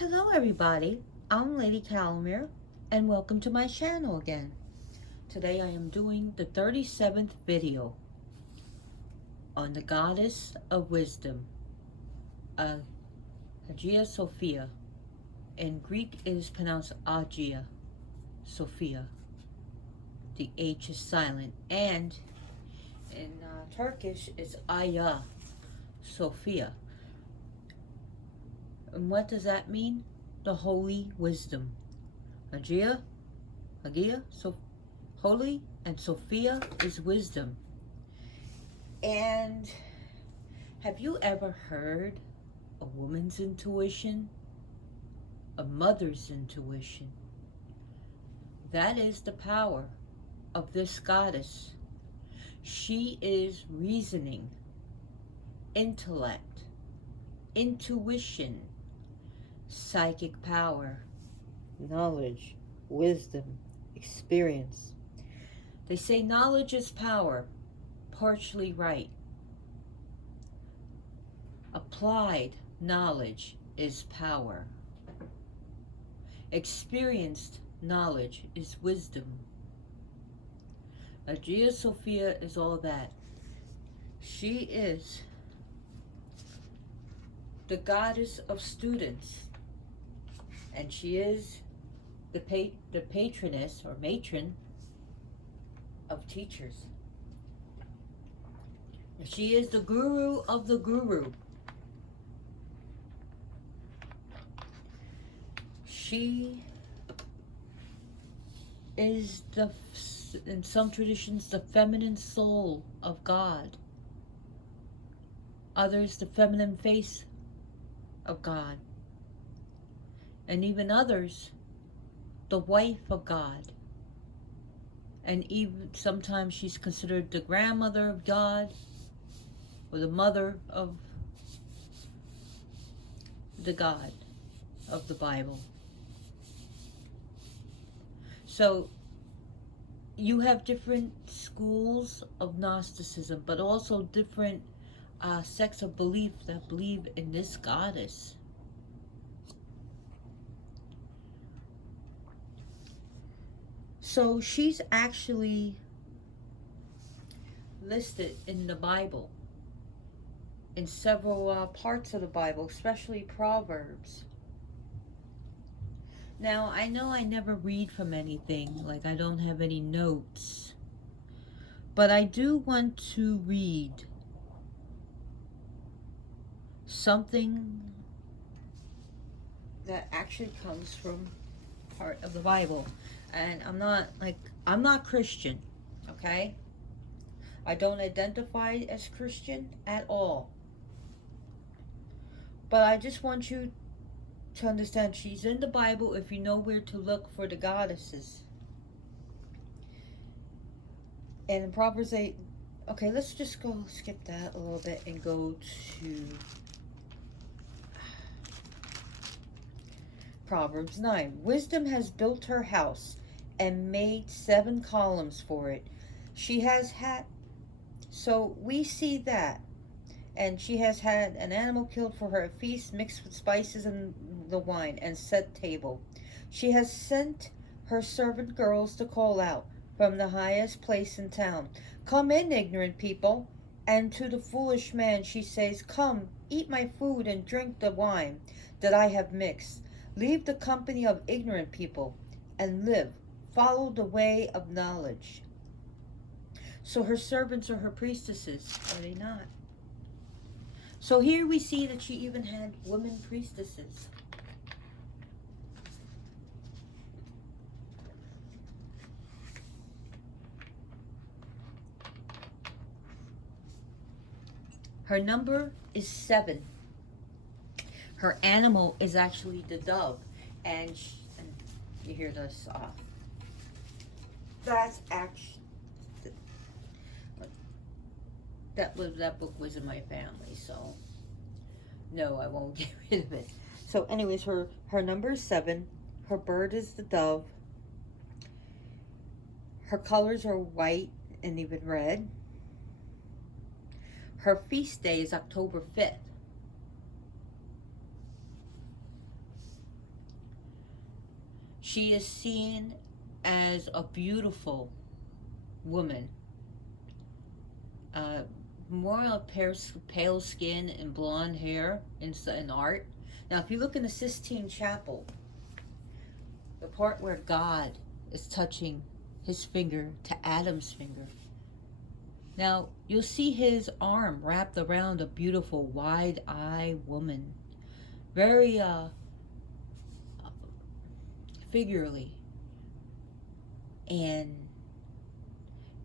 Hello everybody, I'm Lady Calamere and welcome to my channel again. Today I am doing the 37th video on the Goddess of Wisdom, Hagia Sophia. In Greek it is pronounced Hagia Sophia. The H is silent, and in Turkish it's Hagia Sophia. And what does that mean? The Holy Wisdom. Hagia, so holy, and Sophia is wisdom. And have you ever heard a woman's intuition? A mother's intuition? That is the power of this goddess. She is reasoning, intellect, intuition, psychic power, knowledge, wisdom, experience. They say knowledge is power, partially right. Applied knowledge is power. Experienced knowledge is wisdom. Hagia Sophia is all that. She is the goddess of students, and she is the patroness or matron of teachers. She is the guru of the guru. She is in some traditions, the feminine soul of God. Others, the feminine face of God. And even others, the wife of God. And even sometimes she's considered the grandmother of God, or the mother of the God of the Bible. So you have different schools of Gnosticism, but also different sects of belief that believe in this goddess. So she's actually listed in the Bible, in several parts of the Bible, especially Proverbs. Now, I know I never read from anything, like I don't have any notes, but I do want to read something that actually comes from part of the Bible. And I'm not Christian, okay? I don't identify as Christian at all. But I just want you to understand she's in the Bible if you know where to look for the goddesses. And in Proverbs 8, okay, let's just skip that a little bit and go to Proverbs 9. Wisdom has built her house and made 7 columns for it. She has had, so we see that. And she has had an animal killed for her, a feast mixed with spices and the wine, and set table. She has sent her servant girls to call out from the highest place in town, "Come in, ignorant people." And to the foolish man she says, "Come, eat my food and drink the wine that I have mixed. Leave the company of ignorant people and live. Follow the way of knowledge." So her servants are her priestesses, are they not? So here we see that she even had women priestesses. Her number is 7. Her animal is actually the dove. And you hear this off. That's actually, that book was in my family, so no, I won't get rid of it. So anyways, her number is 7. Her bird is the dove. Her colors are white and even red. Her feast day is October 5th. She is seen as a beautiful woman, uh, more of pale skin and blonde hair in art. Now, if you look in the Sistine Chapel, the part where God is touching his finger to Adam's finger, now you'll see his arm wrapped around a beautiful wide-eyed woman, very figurally, and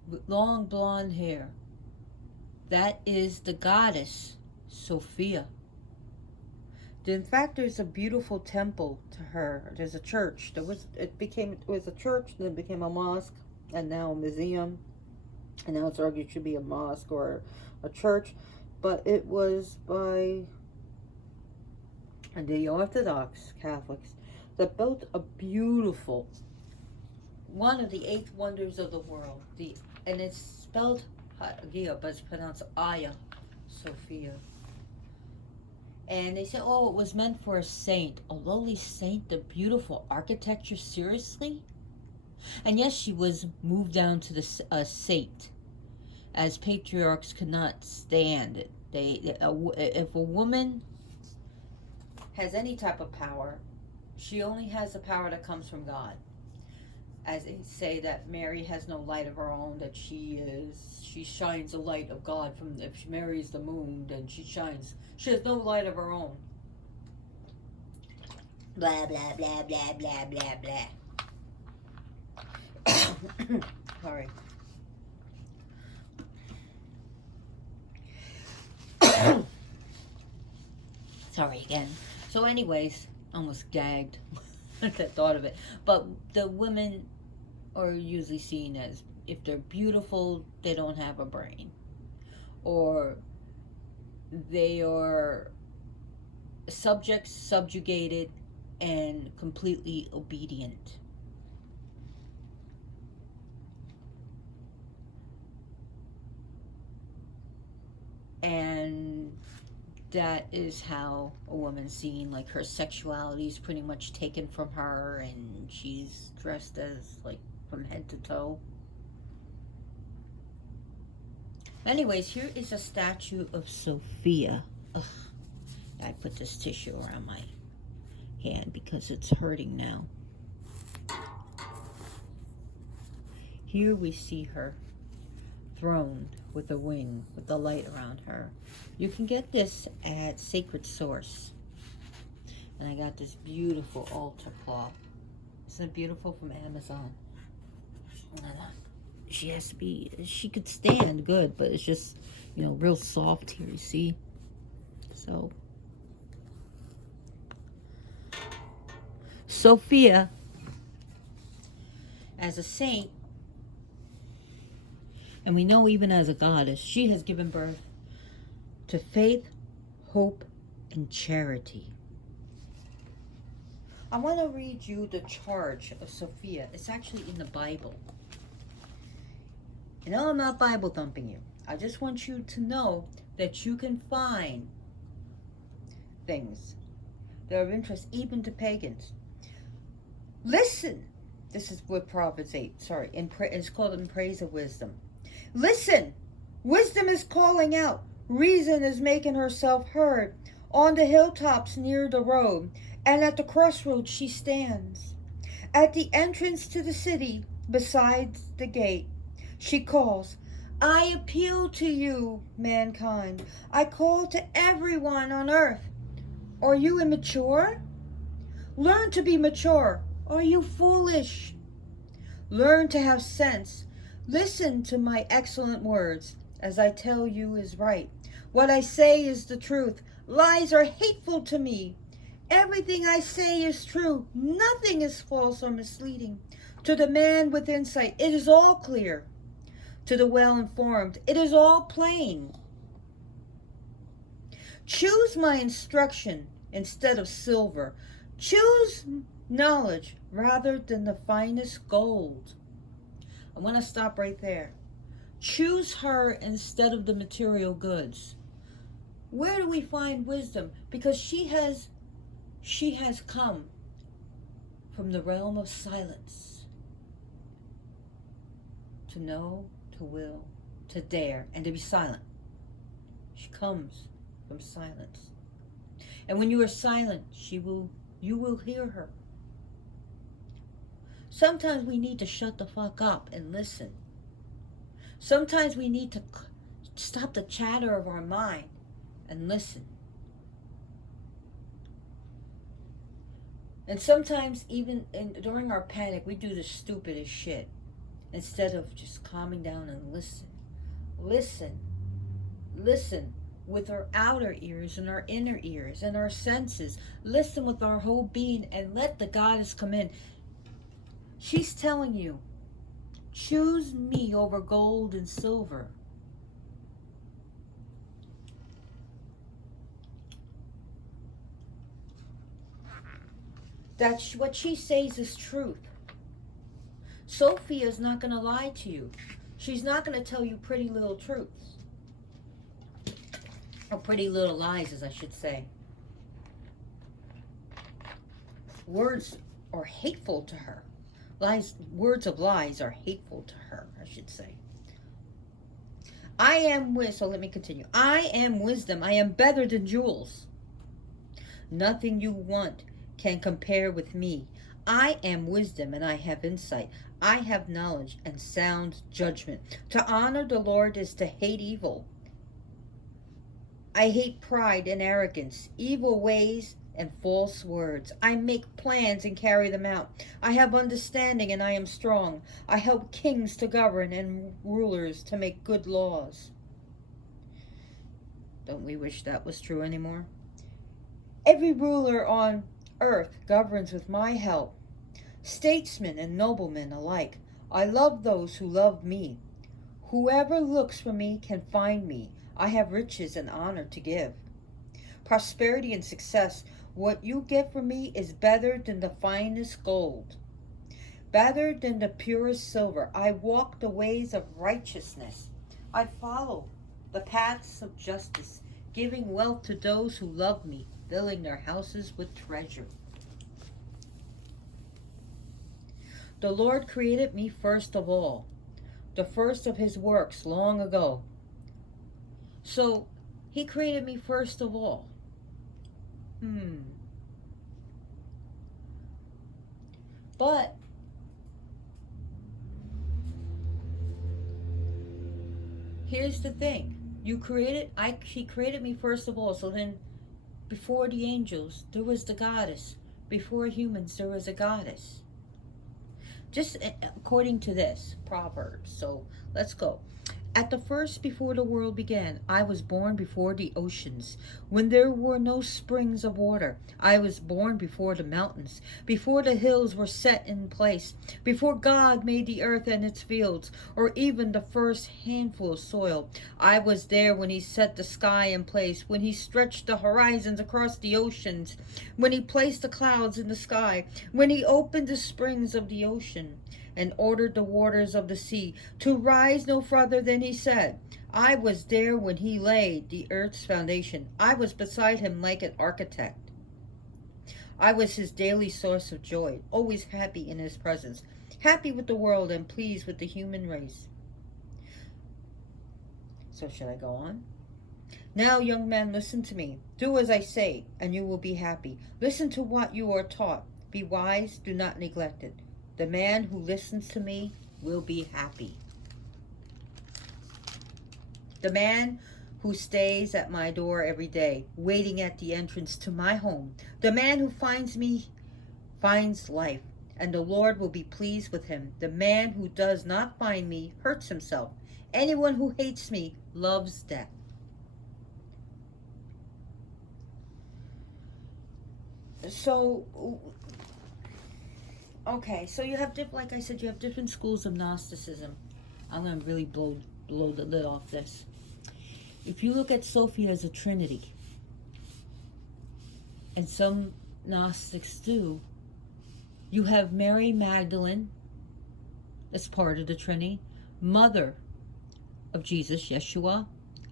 with long blonde hair. That is the goddess Sophia. In fact, there's a beautiful temple to her. There's a church. It was a church, then it became a mosque, and now a museum. And now it's argued it should be a mosque or a church, but it was by the Orthodox Catholics that built a beautiful, one of the 8 wonders of the world. And it's spelled Hagia, but it's pronounced Aya Sophia. And they said, oh, it was meant for a saint, a lowly saint. The beautiful architecture, seriously? And yes, she was moved down to the saint, as patriarchs could not stand it. If a woman has any type of power, she only has the power that comes from God. As they say that Mary has no light of her own, that she shines the light of God from. If Mary is the moon, then she shines. She has no light of her own. Blah blah blah blah blah blah blah. Sorry. Sorry again. So anyways, almost gagged at the thought of it. But the women are usually seen as, if they're beautiful, they don't have a brain. Or they are subjugated, and completely obedient. And that is how a woman's seen. Like, her sexuality is pretty much taken from her, and she's dressed as, like, from head to toe. Anyways, here is a statue of Sophia. Ugh. I put this tissue around my hand because it's hurting now. Here we see her throned with a wing, with the light around her. You can get this at Sacred Source. And I got this beautiful altar cloth. Isn't it beautiful, from Amazon? She has to be, she could stand good, but it's just, real soft here, you see? So, Sophia, as a saint, and we know even as a goddess, she has given birth to faith, hope, and charity. I want to read you the charge of Sophia. It's actually in the Bible. I'm not Bible thumping you. I just want you to know that you can find things that are of interest even to pagans. Listen. This is what Proverbs 8, it's called In Praise of Wisdom. Listen. Wisdom is calling out. Reason is making herself heard. On the hilltops near the road, and at the crossroads she stands. At the entrance to the city, beside the gate, she calls, I appeal to you, mankind. I call to everyone on earth. Are you immature? Learn to be mature. Are you foolish? Learn to have sense. Listen to my excellent words, as I tell you is right. What I say is the truth. Lies are hateful to me. Everything I say is true. Nothing is false or misleading. To the man with insight, it is all clear. To the well-informed, it is all plain. Choose my instruction instead of silver. Choose knowledge rather than the finest gold. I want to stop right there. Choose her instead of the material goods. Where do we find wisdom? Because she has come from the realm of silence to know, to will, to dare, and to be silent. She comes from silence. And when you are silent, you will hear her. Sometimes we need to shut the fuck up and listen. Sometimes we need to stop the chatter of our mind and listen. And sometimes even during our panic, we do the stupidest shit instead of just calming down and listen. Listen. Listen with our outer ears and our inner ears and our senses. Listen with our whole being and let the goddess come in. She's telling you, choose me over gold and silver. That's what she says is truth. Sophia is not going to lie to you. She's not going to tell you pretty little truths. Or pretty little lies, as I should say. Words are hateful to her. Words of lies are hateful to her, I should say. So let me continue. I am wisdom. I am better than jewels. Nothing you want can compare with me. I am wisdom and I have insight. I have knowledge and sound judgment. To honor the Lord is to hate evil. I hate pride and arrogance, evil ways and false words. I make plans and carry them out. I have understanding and I am strong. I help kings to govern and rulers to make good laws. Don't we wish that was true anymore? Every ruler on earth governs with my help. Statesmen and noblemen alike. I love those who love me. Whoever looks for me can find me. I have riches and honor to give. Prosperity and success. What you get from me is better than the finest gold, better than the purest silver. I walk the ways of righteousness. I follow the paths of justice, giving wealth to those who love me, filling their houses with treasure. The Lord created me first of all, the first of his works long ago. So he created me first of all. But here's the thing. He created me first of all. So then before the angels, there was the goddess. Before humans, there was a goddess. Just according to this Proverbs. So let's go. At the first, before the world began, I was born before the oceans, when there were no springs of water. I was born before the mountains, before the hills were set in place, before God made the earth and its fields, or even the first handful of soil. I was there when he set the sky in place, when he stretched the horizons across the oceans, when he placed the clouds in the sky, when he opened the springs of the ocean and ordered the waters of the sea to rise no farther than he said. I was there when he laid the earth's foundation. I was beside him like an architect. I was his daily source of joy, always happy in his presence, happy with the world and pleased with the human race. So should I go on? Now, young man, listen to me. Do as I say, and you will be happy. Listen to what you are taught. Be wise, do not neglect it. The man who listens to me will be happy. The man who stays at my door every day, waiting at the entrance to my home. The man who finds me finds life, and the Lord will be pleased with him. The man who does not find me hurts himself. Anyone who hates me loves death. So, okay, so you have like I said, you have different schools of Gnosticism. I'm going to really blow the lid off this. If you look at Sophia as a trinity, and some Gnostics do, you have Mary Magdalene, that's part of the Trinity, mother of Jesus, Yeshua,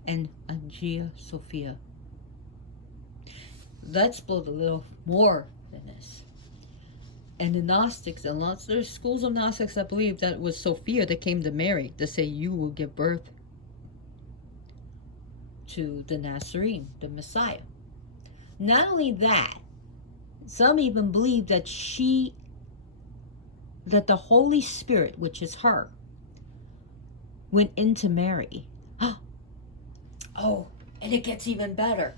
and Hagia Sophia. Let's blow the lid off more than this. And the Gnostics, and lots there's schools of Gnostics that believe that it was Sophia that came to Mary to say, you will give birth to the Nazarene, the Messiah. Not only that, some even believe that that the Holy Spirit, which is her, went into Mary. Oh, and it gets even better.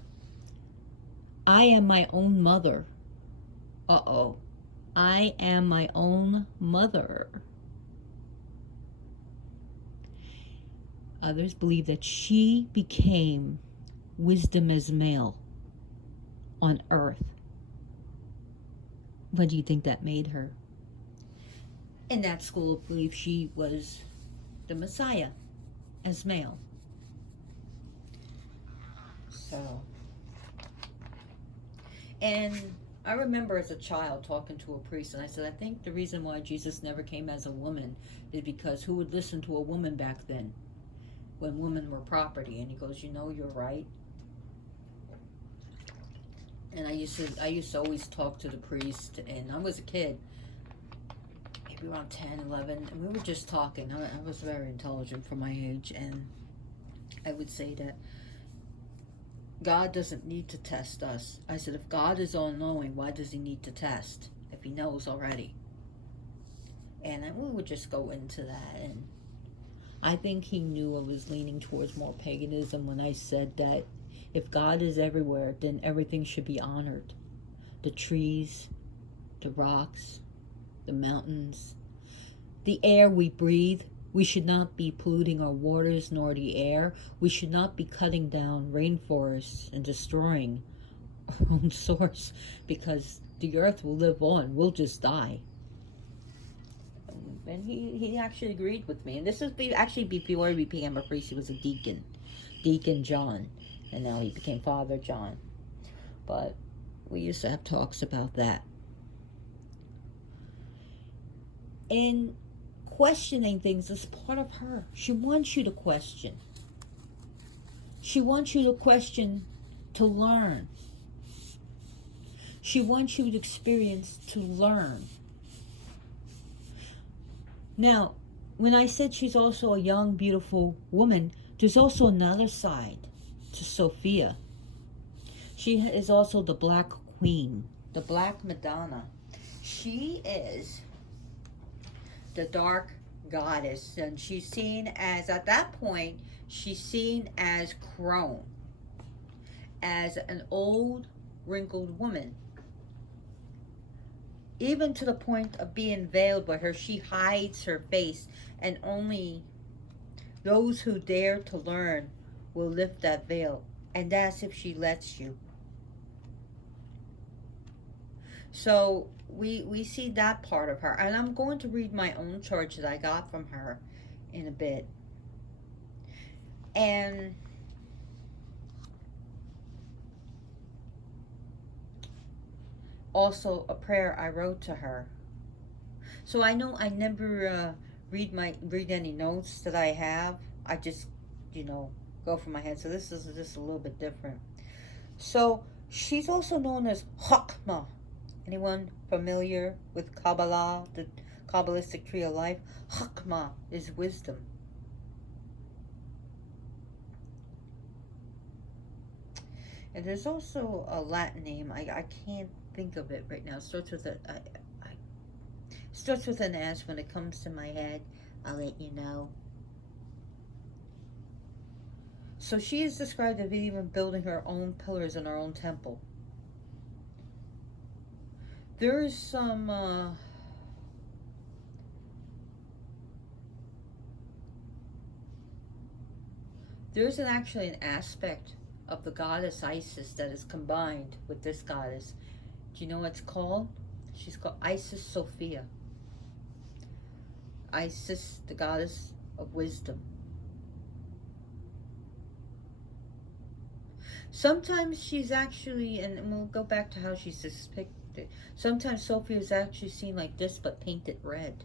I am my own mother. Uh-oh. I am my own mother. Others believe that she became wisdom as male on earth. What do you think that made her? In that school of belief, she was the Messiah as male. So, and I remember as a child talking to a priest, and I said, I think the reason why Jesus never came as a woman is because who would listen to a woman back then when women were property? And he goes, you're right. And I used to always talk to the priest, and I was a kid, maybe around 10, 11, and we were just talking. I was very intelligent for my age, and I would say that God doesn't need to test us. I said, if God is all-knowing, why does he need to test if he knows already? And we would just go into that, and I think he knew I was leaning towards more paganism when I said that if God is everywhere, then everything should be honored. The trees, the rocks, the mountains, the air we breathe. We should not be polluting our waters nor the air. We should not be cutting down rainforests and destroying our own source, because the earth will live on. We'll just die. And he actually agreed with me. And this was actually before he became a priest. He was a deacon, Deacon John. And now he became Father John. But we used to have talks about that. And questioning things is part of her. She wants you to question. She wants you to question to learn. She wants you to experience to learn. Now, when I said she's also a young, beautiful woman, there's also another side to Sophia. She is also the Black Queen, the Black Madonna. She is the dark goddess, and she's seen as, at that point, she's seen as crone, as an old, wrinkled woman. Even to the point of being veiled by her, she hides her face, and only those who dare to learn will lift that veil, and that's if she lets you. So we see that part of her, and I'm going to read my own chart that I got from her in a bit. And also a prayer I wrote to her. So I know I never read any notes that I have. I just go from my head. So this is just a little bit different. So she's also known as Chokmah. Anyone familiar with Kabbalah, the Kabbalistic tree of life? Chokmah is wisdom. And there's also a Latin name. I can't think of it right now. It starts with starts with an S. When it comes to my head, I'll let you know. So she is described as even building her own pillars in her own temple. There is some there's actually an aspect of the goddess Isis that is combined with this goddess. Do you know what it's called? She's called Isis Sophia. Isis, the goddess of wisdom. Sometimes she's actually, and we'll go back to how she's depicted. Sometimes Sophia is actually seen like this, but painted red.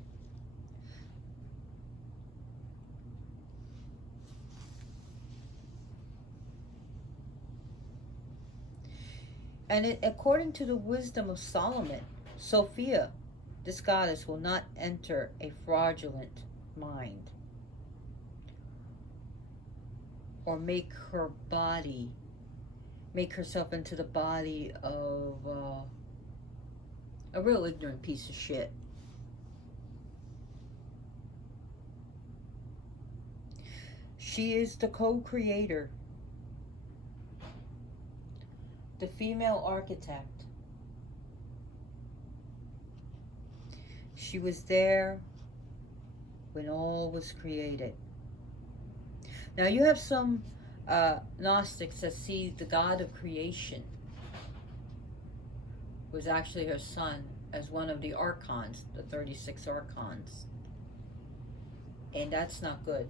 And according to the wisdom of Solomon, Sophia This goddess will not enter a fraudulent mind or make herself into the body of a real ignorant piece of shit. She is the co-creator, the female architect. She was there when all was created. Now you have some Gnostics that see the God of creation was actually her son as one of the archons, the 36 archons. And that's not good.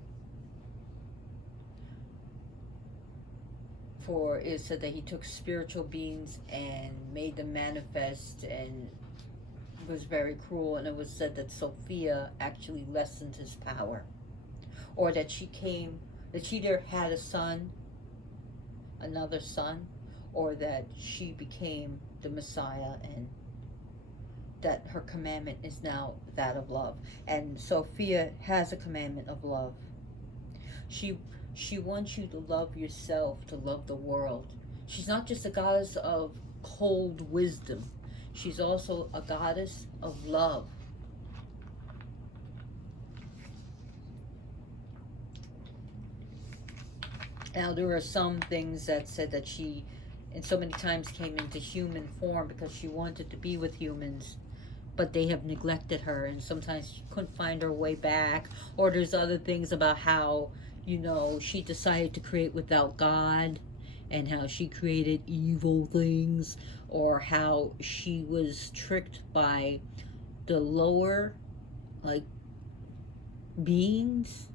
For it said that he took spiritual beings and made them manifest, and was very cruel. And it was said that Sophia actually lessened his power, or that she either had a son, another son, or that she became the Messiah, and that her commandment is now that of love. And Sophia has a commandment of love. She wants you to love yourself, to love the world. She's not just a goddess of cold wisdom. She's also a goddess of love. Now, there are some things that said that she, and so many times, came into human form because she wanted to be with humans, but they have neglected her, and sometimes she couldn't find her way back. Or there's other things about how, she decided to create without God, and how she created evil things, or how she was tricked by the lower, like, beings,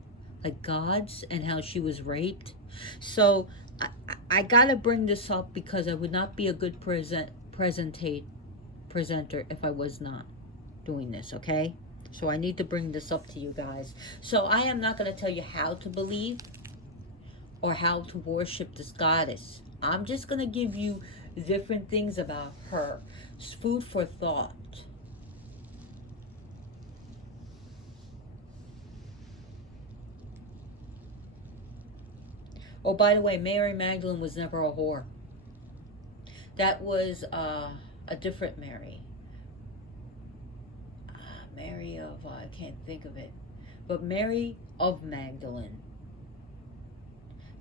like gods, and how she was raped. So I gotta bring this up because I would not be a good presenter if I was not doing this, okay? So I need to bring this up to you guys. So I am not going to tell you how to believe or how to worship this goddess. I'm just going to give you different things about her. It's food for thought. Oh, by the way, Mary Magdalene was never a whore. That was a different Mary. Mary of, I can't think of it. But Mary of Magdalene.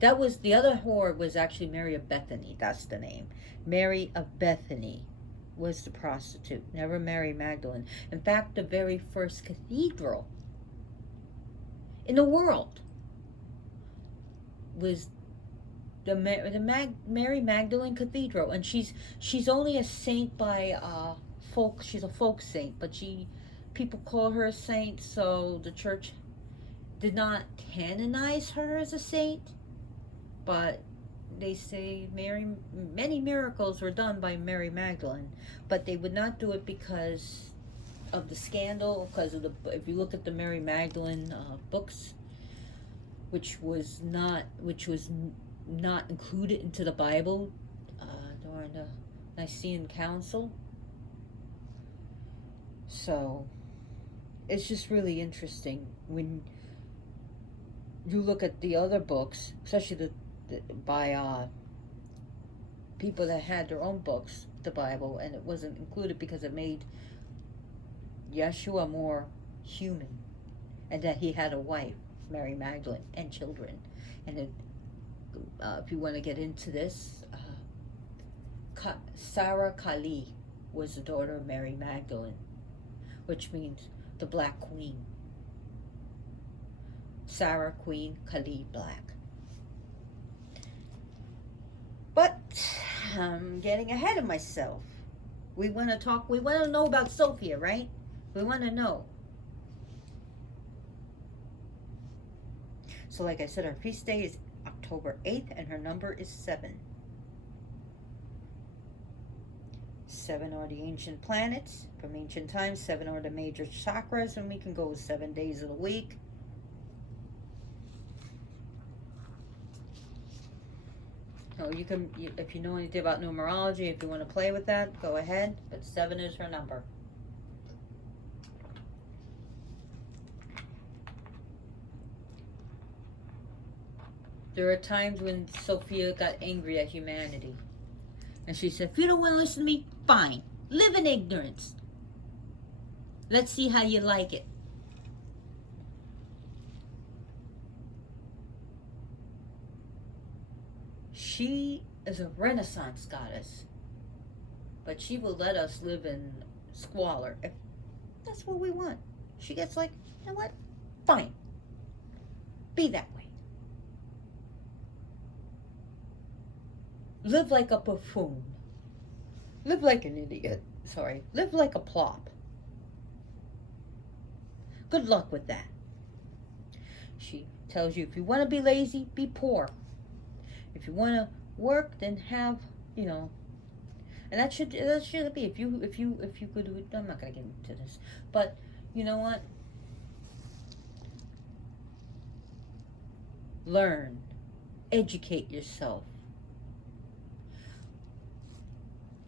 That was, the other whore was actually Mary of Bethany. That's the name. Mary of Bethany was the prostitute, never Mary Magdalene. In fact, the very first cathedral in the world was the Mary Magdalene Cathedral. And she's only a saint by folk. She's a folk saint, but people call her a saint, so the church did not canonize her as a saint, but they say many miracles were done by Mary Magdalene, but they would not do it because of the scandal, because of if you look at the Mary Magdalene books, which was not included into the Bible during the Nicene Council. So it's just really interesting when you look at the other books, especially by people that had their own books, the Bible, and it wasn't included because it made Yeshua more human, and that he had a wife, Mary Magdalene, and children. And if you want to get into this, Sarah Kali was the daughter of Mary Magdalene, which means the Black Queen. Sarah Queen, Kali Black. But I'm getting ahead of myself. We want to know about Sophia, right? We want to know. So like I said, our feast day is October 8th, and her number is 7. 7 are the ancient planets from ancient times. 7 are the major chakras, and we can go with 7 days of the week. So you can, if you know anything about numerology, if you want to play with that, go ahead. But 7 is her number. There are times when Sophia got angry at humanity. And she said, if you don't want to listen to me, fine. Live in ignorance. Let's see how you like it. She is a Renaissance goddess. But she will let us live in squalor if that's what we want. She gets like, you know what? Fine. Be that way. Live like a buffoon. Live like an idiot. Sorry. Live like a plop. Good luck with that. She tells you if you want to be lazy, be poor. If you want to work, then have, you know, and that should be if you could. I'm not gonna get into this, but you know what? Learn, educate yourself.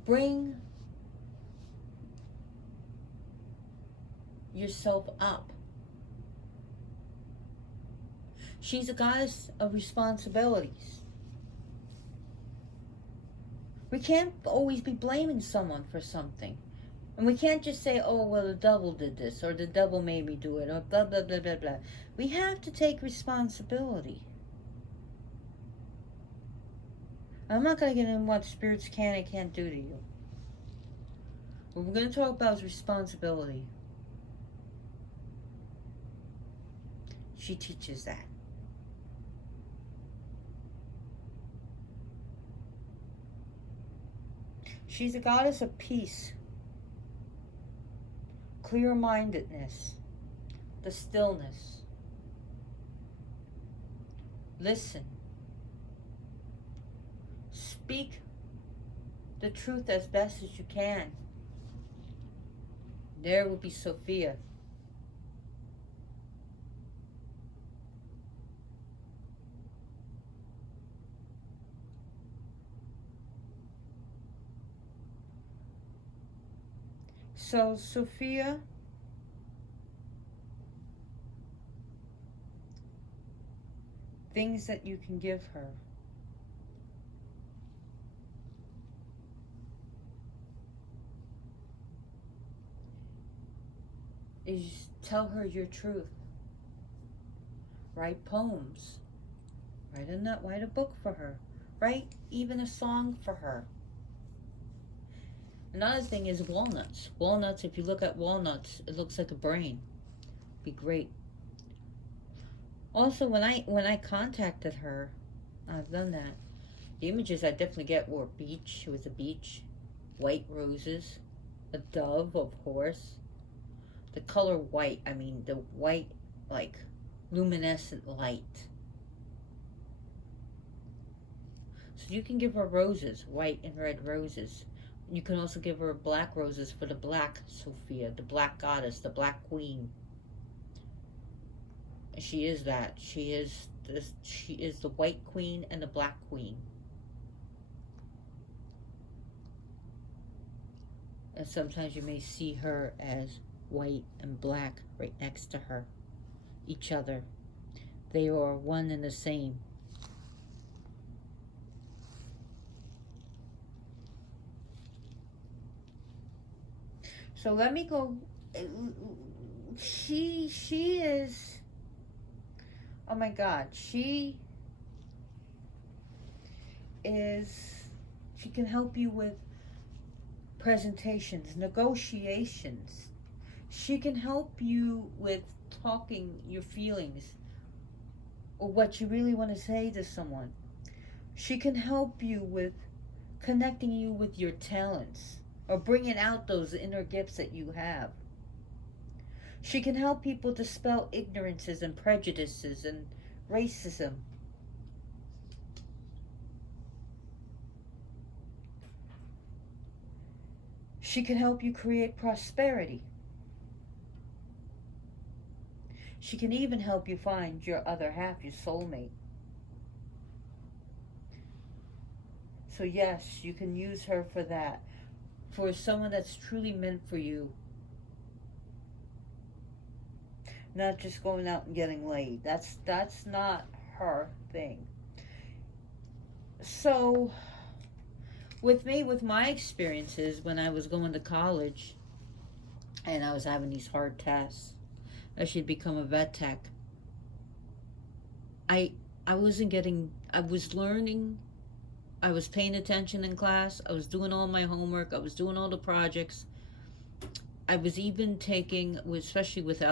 Bring yourself up. She's a goddess of responsibilities. We can't always be blaming someone for something. And we can't just say, oh, well, the devil did this, or the devil made me do it, or blah, blah, blah, blah, blah. We have to take responsibility. I'm not going to get into what spirits can and can't do to you. What we're going to talk about is responsibility. She teaches that. She's a goddess of peace, clear-mindedness, the stillness. Listen. Speak the truth as best as you can. There will be Sophia. So, Sophia, things that you can give her. Is tell her your truth. Write poems. Write a book for her. Write even a song for her. Another thing is walnuts. Walnuts, if you look at walnuts, it looks like a brain. Be great. Also, when I contacted her, I've done that. The images I definitely get were beach. It was a beach. White roses. A dove, of course. The color white, I mean the white, like, luminescent light. So you can give her roses, white and red roses. You can also give her black roses for the black Sophia, the black goddess, the black queen. She is that. She is the white queen and the black queen. And sometimes you may see her as white and black right next to her, each other. They are one and the same. So let me go. She is, oh my God, she can help you with presentations, negotiations. She can help you with talking your feelings or what you really want to say to someone. She can help you with connecting you with your talents or bringing out those inner gifts that you have. She can help people dispel ignorances and prejudices and racism. She can help you create prosperity. She can even help you find your other half, your soulmate. So yes, you can use her for that. For someone that's truly meant for you. Not just going out and getting laid. That's not her thing. So, with me, with my experiences when I was going to college and I was having these hard tests, I should become a vet tech. I I wasn't getting. I was learning. I was paying attention in class. I was doing all my homework. I was doing all the projects. I was even taking, especially with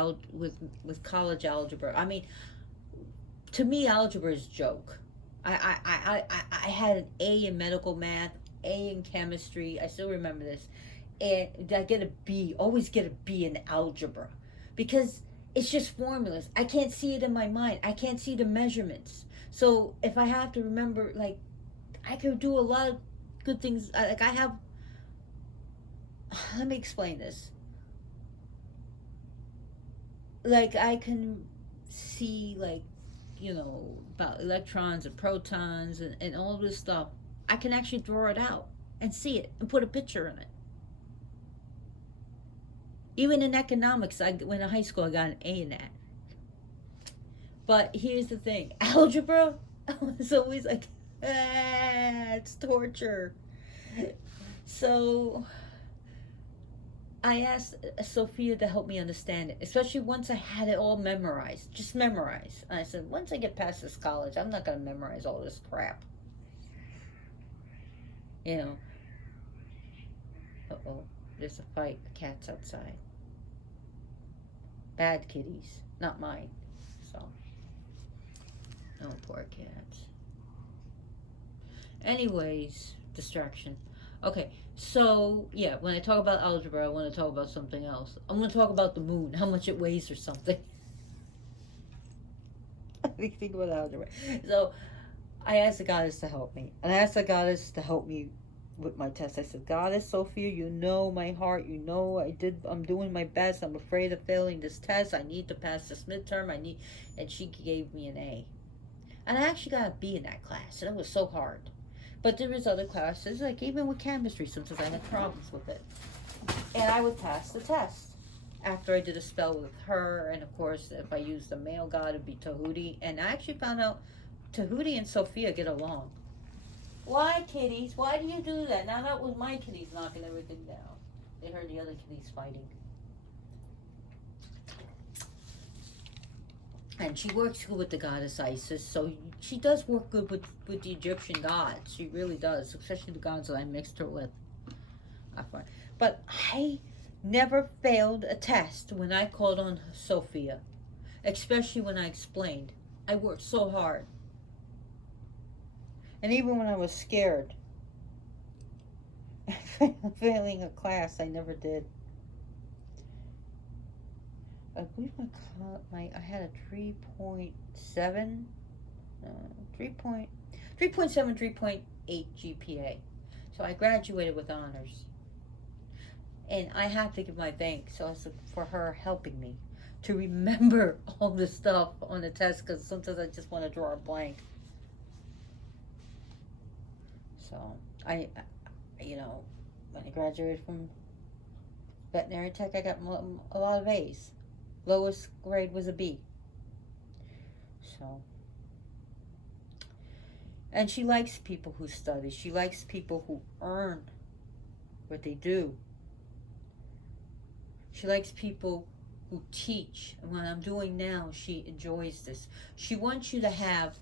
college algebra. I mean, to me, algebra is a joke. I had an A in medical math, A in chemistry. I still remember this. And I get a B, always get a B in algebra because it's just formulas. I can't see it in my mind. I can't see the measurements. So if I have to remember, like, I could do a lot of good things. Like, I have, let me explain this. Like, I can see, like, about electrons and protons and all this stuff. I can actually draw it out and see it and put a picture in it. Even in economics, I went to high school, I got an A in that. But here's the thing, algebra, I was always like, it's torture. So I asked Sophia to help me understand it, especially once I had it all memorized. Just memorize. And I said, once I get past this college, I'm not going to memorize all this crap. You know, uh-oh, there's a fight. The cat's outside. Bad kitties, not mine. So, oh, poor cats. Anyways, distraction. Okay, so yeah, when I talk about algebra, I want to talk about something else. I'm going to talk about the moon, how much it weighs or something. Think about algebra. So I asked the goddess to help me, and I asked the goddess to help me with my test. I said, Goddess Sophia, you know my heart. You know I'm doing my best. I'm afraid of failing this test. I need to pass this midterm. And she gave me an A. And I actually got a B in that class, and it was so hard. But there was other classes, like even with chemistry, sometimes I had problems with it. And I would pass the test. After I did a spell with her, and of course, if I used the male god, it'd be Tahuti. And I actually found out Tahuti and Sophia get along. Why, kitties? Why do you do that? Now that was my kitties knocking everything down. They heard the other kitties fighting. And she works good with the goddess Isis, so she does work good with the Egyptian gods. She really does, especially the gods that I mixed her with. But I never failed a test when I called on Sophia, especially when I explained. I worked so hard. And even when I was scared, failing a class, I never did. I believe I had a 3.7, 3.7, 3.8 GPA. So I graduated with honors. And I have to give my thanks also for her helping me to remember all the stuff on the test, because sometimes I just want to draw a blank. So when I graduated from veterinary tech, I got a lot of A's. Lowest grade was a B. So, and she likes people who study. She likes people who earn what they do. She likes people who teach. And what I'm doing now, she enjoys this. She wants you to have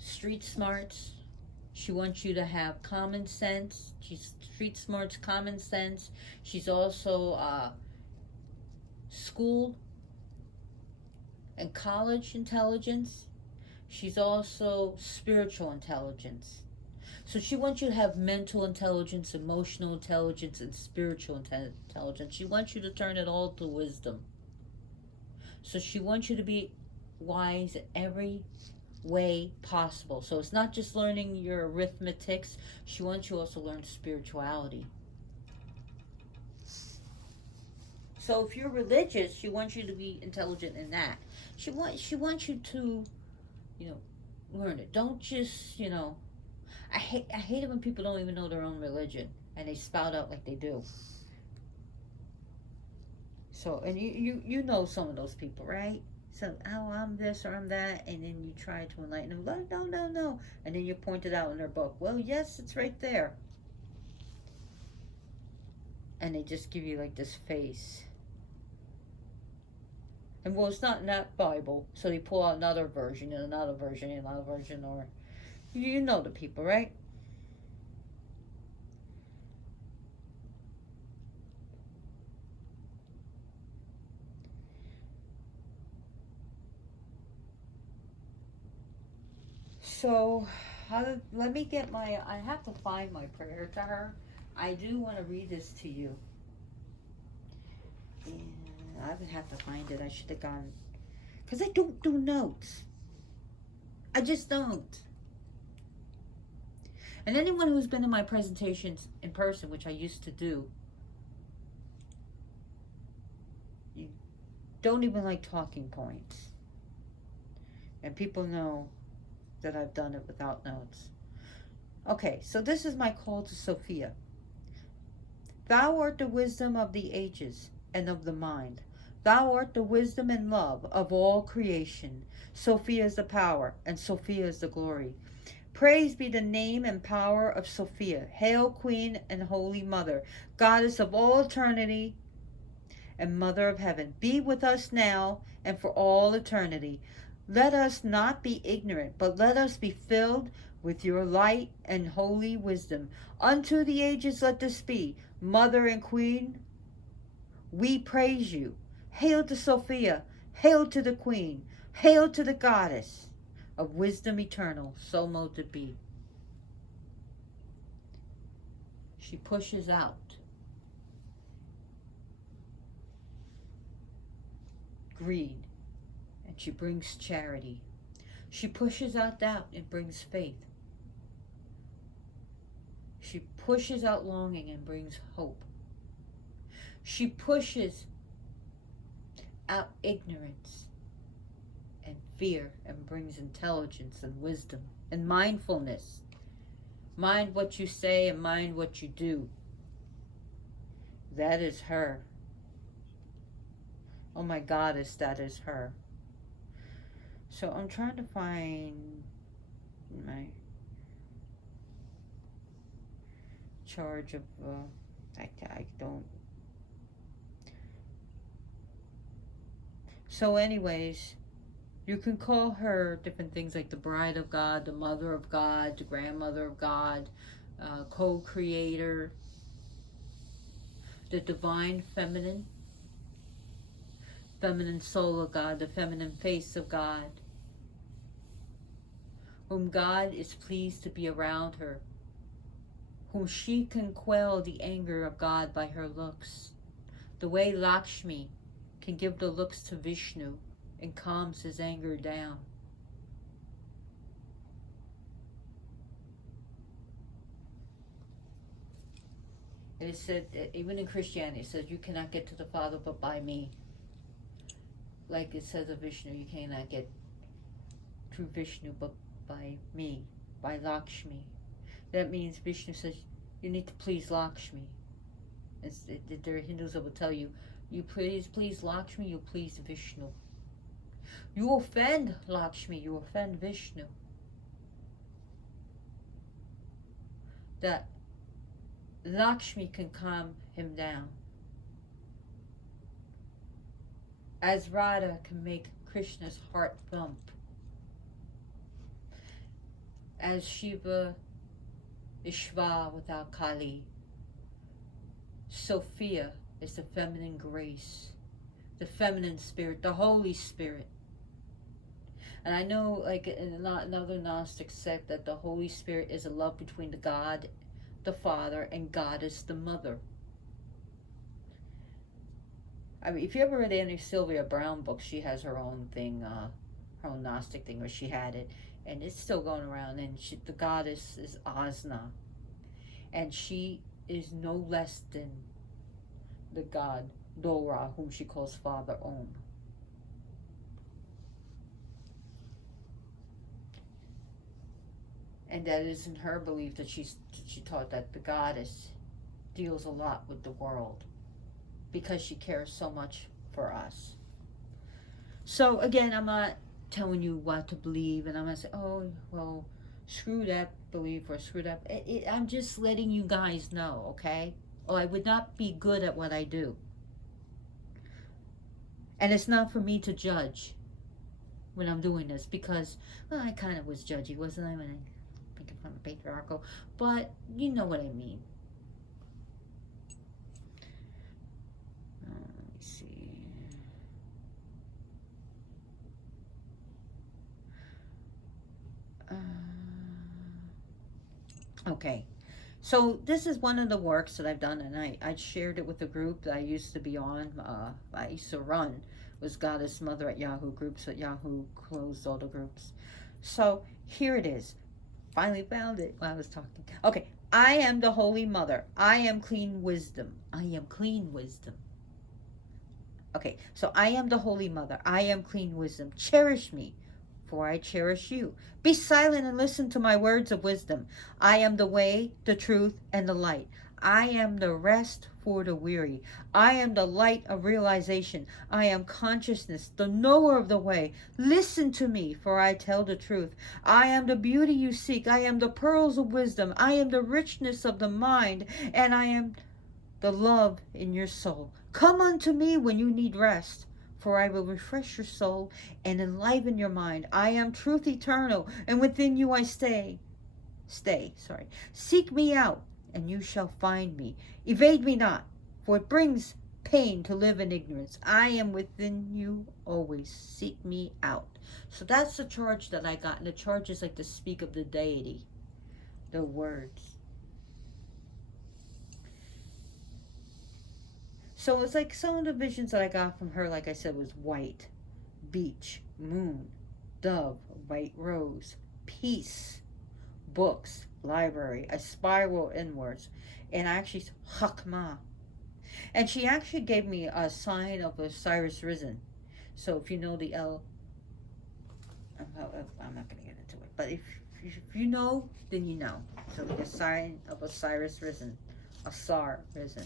street smarts. She wants you to have common sense. She's street smarts, common sense. She's also school and college intelligence. She's also spiritual intelligence. So she wants you to have mental intelligence, emotional intelligence, and spiritual intelligence. She wants you to turn it all to wisdom. So she wants you to be wise every way possible. So it's not just learning your arithmetics. She wants you also to learn spirituality. So if you're religious, she wants you to be intelligent in that. She wants you to, learn it. Don't just, I hate it when people don't even know their own religion and they spout out like they do. So, and you know some of those people, right? So, oh, I'm this or I'm that, and then you try to enlighten them. No, no, no. And then you point it out in their book. Well, yes, it's right there. And they just give you like this face. And well, it's not in that Bible. So they pull out another version and another version and another version, or you know the people, right? So, let me get my. I have to find my prayer to her. I do want to read this to you. And I would have to find it. I should have gone. Because I don't do notes. I just don't. And anyone who's been in my presentations in person, which I used to do, you don't even like talking points. And people know that I've done it without notes. Okay, so this is my call to Sophia. Thou art the wisdom of the ages and of the mind. Thou art the wisdom and love of all creation. Sophia is the power, and Sophia is the glory. Praise be the name and power of Sophia. Hail, Queen and Holy Mother, Goddess of all eternity and Mother of Heaven. Be with us now and for all eternity. Let us not be ignorant, but let us be filled with your light and holy wisdom. Unto the ages let this be. Mother and Queen, we praise you. Hail to Sophia. Hail to the Queen. Hail to the Goddess of wisdom eternal. So mote it be. She pushes out greed and she brings charity. She pushes out doubt and brings faith. She pushes out longing and brings hope. She pushes out ignorance and fear and brings intelligence and wisdom and mindfulness. Mind what you say and mind what you do. That is her. Oh my goddess, that is her. So I'm trying to find my charge of, I don't. So anyways, you can call her different things like the bride of God, the mother of God, the grandmother of God, co-creator, the divine feminine soul of God, the feminine face of God, whom God is pleased to be around her, whom she can quell the anger of God by her looks, the way Lakshmi can give the looks to Vishnu and calms his anger down. And it said, even in Christianity, it says you cannot get to the Father but by me. Like it says of Vishnu, you cannot get through Vishnu but by me, by Lakshmi. That means Vishnu says you need to please Lakshmi. There are Hindus that will tell you, you please Lakshmi, you please Vishnu. You offend Lakshmi, you offend Vishnu. That Lakshmi can calm him down. As Radha can make Krishna's heart thump. As Shiva is Shva without Kali. Sophia is the feminine grace, the feminine spirit, the Holy Spirit. And I know, like in another Gnostic sect, that the Holy Spirit is a love between the God, the Father, and Goddess, the Mother. I mean, if you ever read any Sylvia Brown books, she has her own thing, her own Gnostic thing where she had it, and it's still going around. And the goddess is Asna, and she is no less than the god Dora, whom she calls Father Om. And that is in her belief that she taught that the goddess deals a lot with the world because she cares so much for us. So again, I'm not telling you what to believe, and I'm not saying, oh, well, screw that belief or screw that. I'm just letting you guys know, okay? Or I would not be good at what I do. And it's not for me to judge when I'm doing this because, well, I kind of was judgy, wasn't I, when I making fun of patriarchal? But you know what I mean. Let me see. Okay. So this is one of the works that I've done, and I shared it with the group that I used to be on. I used to run, was Goddess Mother at Yahoo groups, but Yahoo closed all the groups. So here it is. Finally found it while I was talking. Okay. I am the Holy Mother. I am clean wisdom. I am clean wisdom. Okay, so I am the Holy Mother. I am clean wisdom. Cherish me, for I cherish you. Be silent and listen to my words of wisdom. I am the way, the truth, and the light. I am the rest for the weary. I am the light of realization. I am consciousness, the knower of the way. Listen to me, for I tell the truth. I am the beauty you seek. I am the pearls of wisdom. I am the richness of the mind, and I am the love in your soul. Come unto me when you need rest, for I will refresh your soul and enliven your mind. I am truth eternal, and within you I stay. Seek me out, and you shall find me. Evade me not, for it brings pain to live in ignorance. I am within you always. Seek me out. So that's the charge that I got, and the charge is like to speak of the deity, the words. So it's like some of the visions that I got from her, like I said, was white, beach, moon, dove, white rose, peace, books, library, a spiral inwards, and actually Hakma. And she actually gave me a sign of Osiris risen. So if you know the L, I'm not going to get into it, but if you know, then you know. So like a sign of Osiris risen, Asar risen.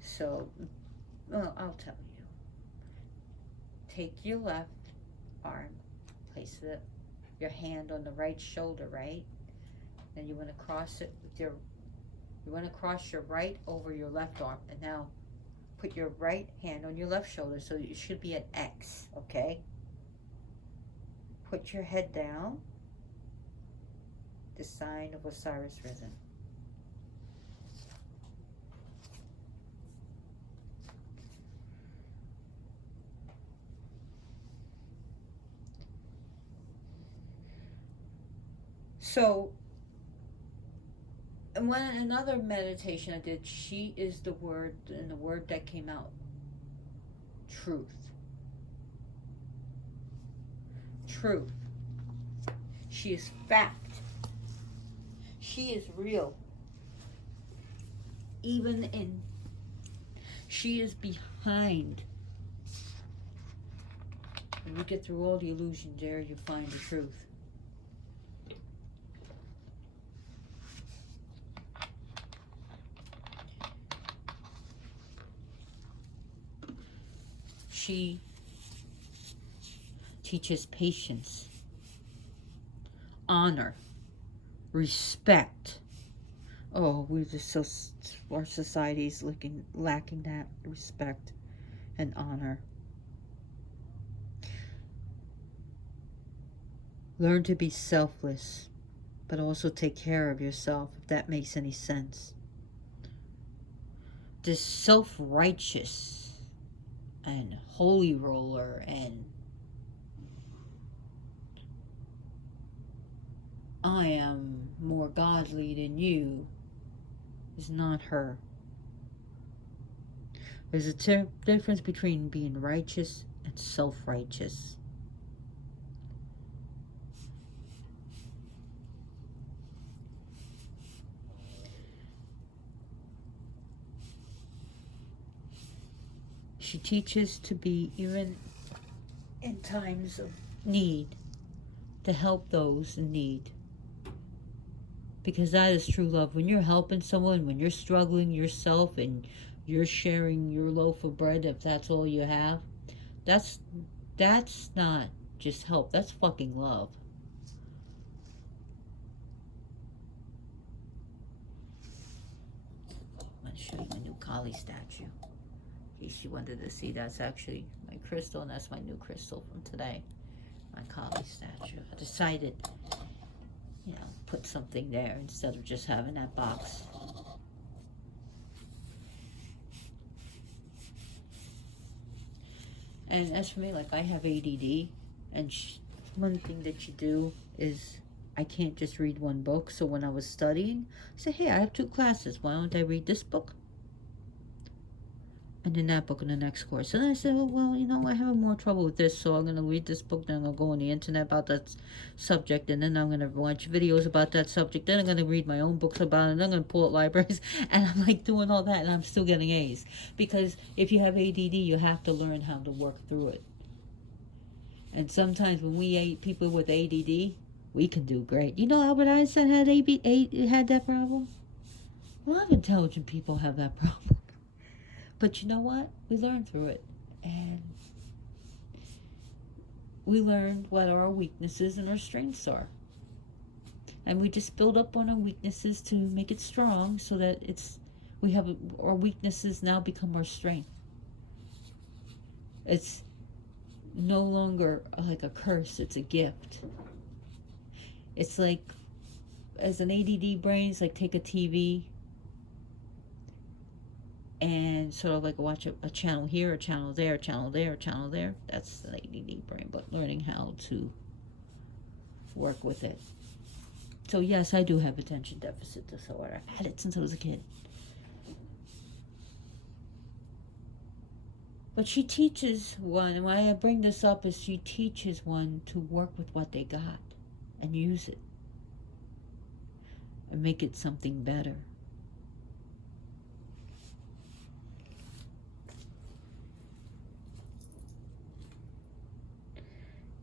So, well, I'll tell you. Take your left arm, place your hand on the right shoulder, right? Then you want to cross it with you want to cross your right over your left arm. And now put your right hand on your left shoulder, so it should be an X, okay? Put your head down, the sign of Osiris risen. So, another meditation I did, she is the word, and the word that came out, truth. Truth. She is fact. She is real. She is behind. When you get through all the illusions there, you find the truth. She teaches patience, honor, respect. Oh, we're just so, our society's lacking that respect and honor. Learn to be selfless, but also take care of yourself, if that makes any sense. This self-righteous and holy roller and I am more godly than you is not her. There's a difference between being righteous and self-righteous. She teaches to be, even in times of need, to help those in need. Because that is true love. When you're helping someone, when you're struggling yourself and you're sharing your loaf of bread, if that's all you have, that's that's not just help. That's fucking love. I'm gonna show you my new Kali statue. In case you wanted to see, that's actually my crystal, and that's my new crystal from today. My Kali statue. I decided, put something there instead of just having that box. And as for me, like, I have ADD, and one thing that you do is I can't just read one book. So when I was studying, I said, hey, I have 2 classes. Why don't I read this book? And then that book in the next course. And I said, well, I have more trouble with this, so I'm going to read this book, then I'm going to go on the internet about that subject, and then I'm going to watch videos about that subject, then I'm going to read my own books about it, and I'm going to pull out libraries, and I'm like doing all that, and I'm still getting A's. Because if you have ADD, you have to learn how to work through it. And sometimes when people with ADD, we can do great. You know, Albert Einstein had that problem? A lot of intelligent people have that problem. But you know what? We learn through it. And we learn what our weaknesses and our strengths are. And we just build up on our weaknesses to make it strong, so that our weaknesses now become our strength. It's no longer like a curse, it's a gift. It's like, as an ADD brain, it's like take a TV and sort of like watch a channel here, a channel there, a channel there, a channel there. That's the ADD brain, but learning how to work with it. So yes, I do have attention deficit disorder. I've had it since I was a kid. But she teaches one, and why I bring this up is she teaches one to work with what they got and use it and make it something better.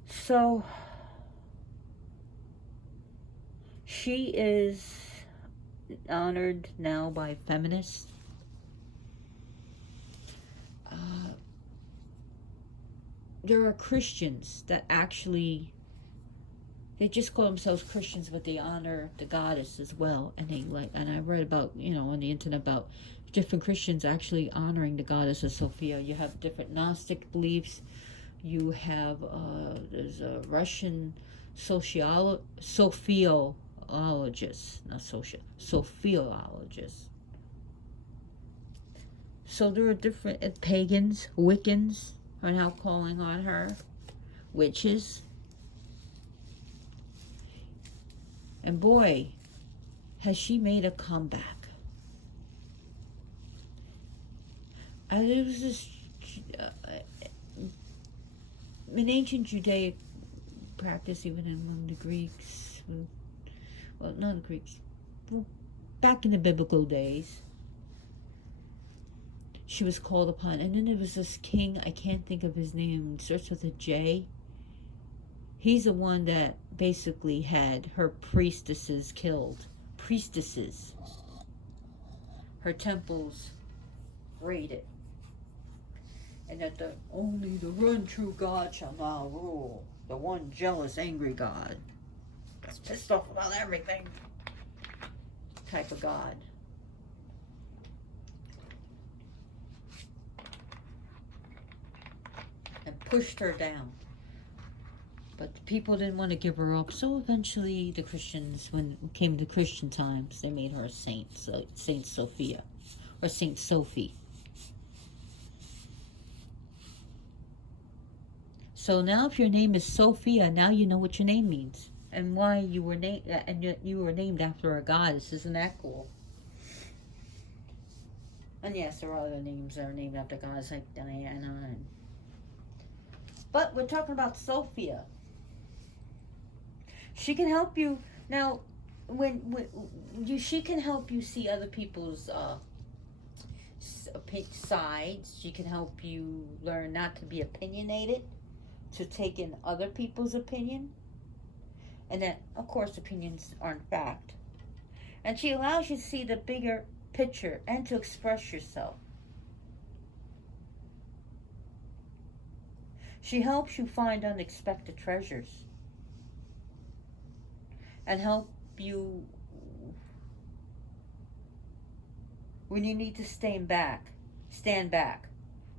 So she is honored now by feminists. There are Christians that actually, they just call themselves Christians, but they honor the goddess as well. And I read about, on the internet about different Christians actually honoring the goddess of Sophia. You have different Gnostic beliefs. You have, there's a Russian Sophiologist, Sophiologist. So there are different pagans, Wiccans are now calling on her, witches. And boy, has she made a comeback. There was this, in ancient Judaic practice, even among the Greeks, well, not the Greeks, back in the biblical days, she was called upon. And then there was this king, I can't think of his name, it starts with a J. He's the one that basically had her priestesses killed. Priestesses. Her temples raided. And that only the one true God shall now rule. The one jealous, angry God. That's pissed off about everything. Type of God. And pushed her down. But the people didn't want to give her up, so eventually the Christians, when it came to Christian times, they made her a saint, so Saint Sophia, or Saint Sophie. So now if your name is Sophia, now you know what your name means, and why you were named, and you were named after a goddess. Isn't that cool? And yes, there are other names that are named after gods, like Diana, but we're talking about Sophia. She can help you now. She can help you see other people's sides. She can help you learn not to be opinionated, to take in other people's opinion, and that, of course, opinions aren't fact. And she allows you to see the bigger picture and to express yourself. She helps you find unexpected treasures and help you when you need to stand back. Stand back.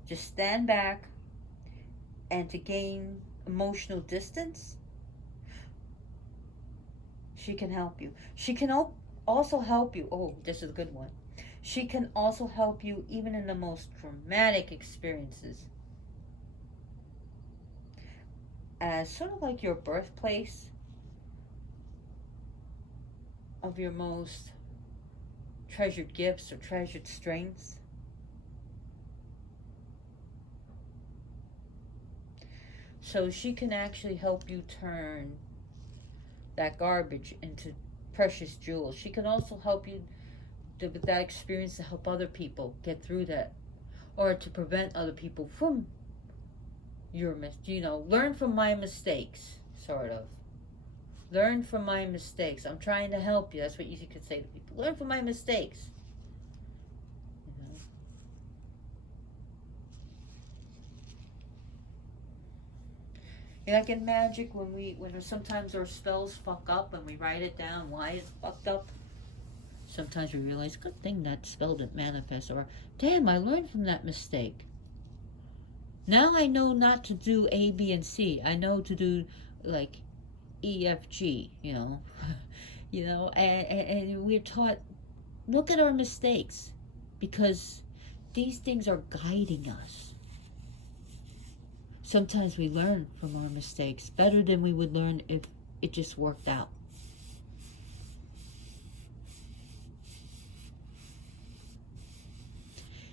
Just stand back, and to gain emotional distance, she can help you. She can also help you. Oh, this is a good one. She can also help you even in the most traumatic experiences. As sort of like your birthplace of your most treasured gifts or treasured strengths. So she can actually help you turn that garbage into precious jewels. She can also help you with that experience to help other people get through that, or to prevent other people from learn from my mistakes, sort of. Learn from my mistakes. I'm trying to help you. That's what you could say to people. Learn from my mistakes. Like in magic, when sometimes our spells fuck up and we write it down why it's fucked up. Sometimes we realize, good thing that spell didn't manifest, or damn, I learned from that mistake. Now I know not to do A, B, and C. I know to do like E, F, G. And we're taught, look at our mistakes, because these things are guiding us. Sometimes we learn from our mistakes better than we would learn if it just worked out.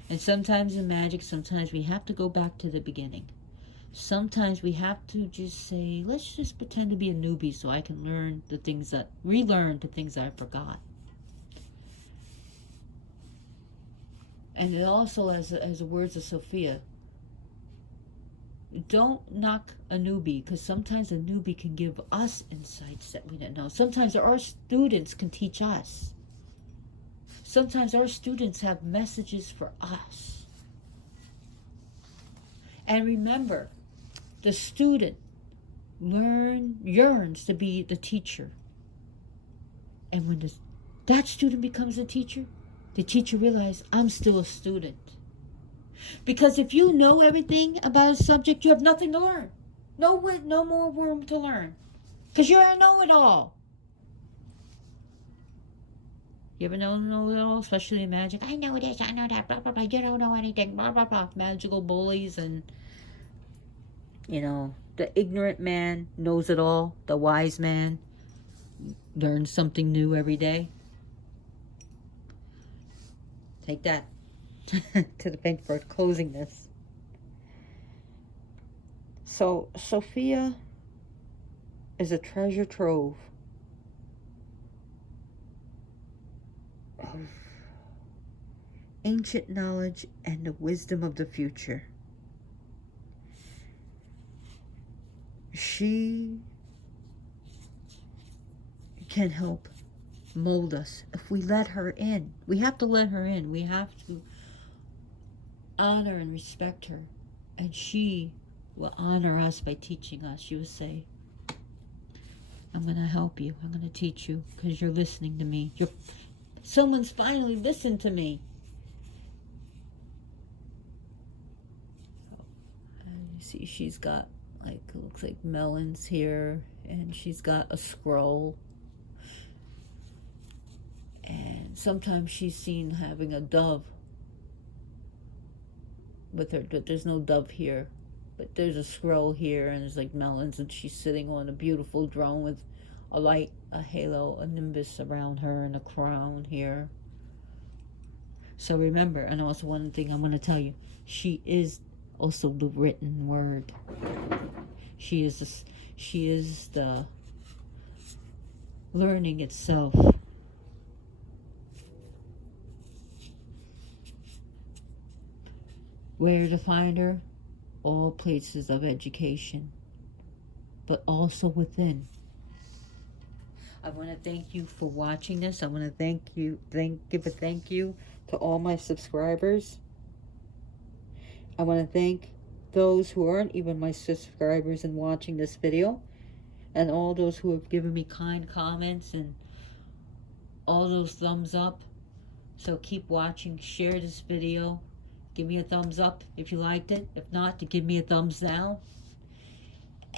And sometimes in magic, sometimes we have to go back to the beginning. Sometimes we have to just say, let's just pretend to be a newbie so I can relearn the things I forgot. And it also, as the words of Sophia, don't knock a newbie, because sometimes a newbie can give us insights that we didn't know. Sometimes our students can teach us. Sometimes our students have messages for us. And remember, the student yearns to be the teacher. And when that student becomes a teacher, the teacher realizes, I'm still a student. Because if you know everything about a subject, you have nothing to learn. No more room to learn. Because you're a know-it-all. You ever know-it-all, especially in magic? I know this, I know that, blah, blah, blah. You don't know anything, blah, blah, blah. Magical bullies and, the ignorant man knows it all. The wise man learns something new every day. Take that to the bank for closing this. So, Sophia is a treasure trove of ancient knowledge and the wisdom of the future. She can help mold us if we let her in. We have to let her in. We have to honor and respect her. And she will honor us by teaching us. She will say, I'm going to help you. I'm going to teach you because you're listening to me. Someone's finally listened to me. You see, she's got looks like melons here, and she's got a scroll. And sometimes she's seen having a dove with her, but there's no dove here. But there's a scroll here, and there's like melons, and she's sitting on a beautiful throne with a light, a halo, a nimbus around her, and a crown here. So remember, and also one thing I'm going to tell you, she is also the written word. She is the learning itself. Where to find her? All places of education, but also within. I want to thank you for watching this. I want to give a thank you to all my subscribers. I want to thank those who aren't even my subscribers and watching this video, and all those who have given me kind comments and all those thumbs up. So keep watching, share this video, give me a thumbs up if you liked it. If not, to give me a thumbs down,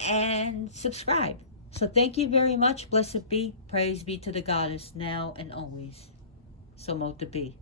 and subscribe. So thank you very much. Blessed be, praise be to the goddess now and always. So mote it be.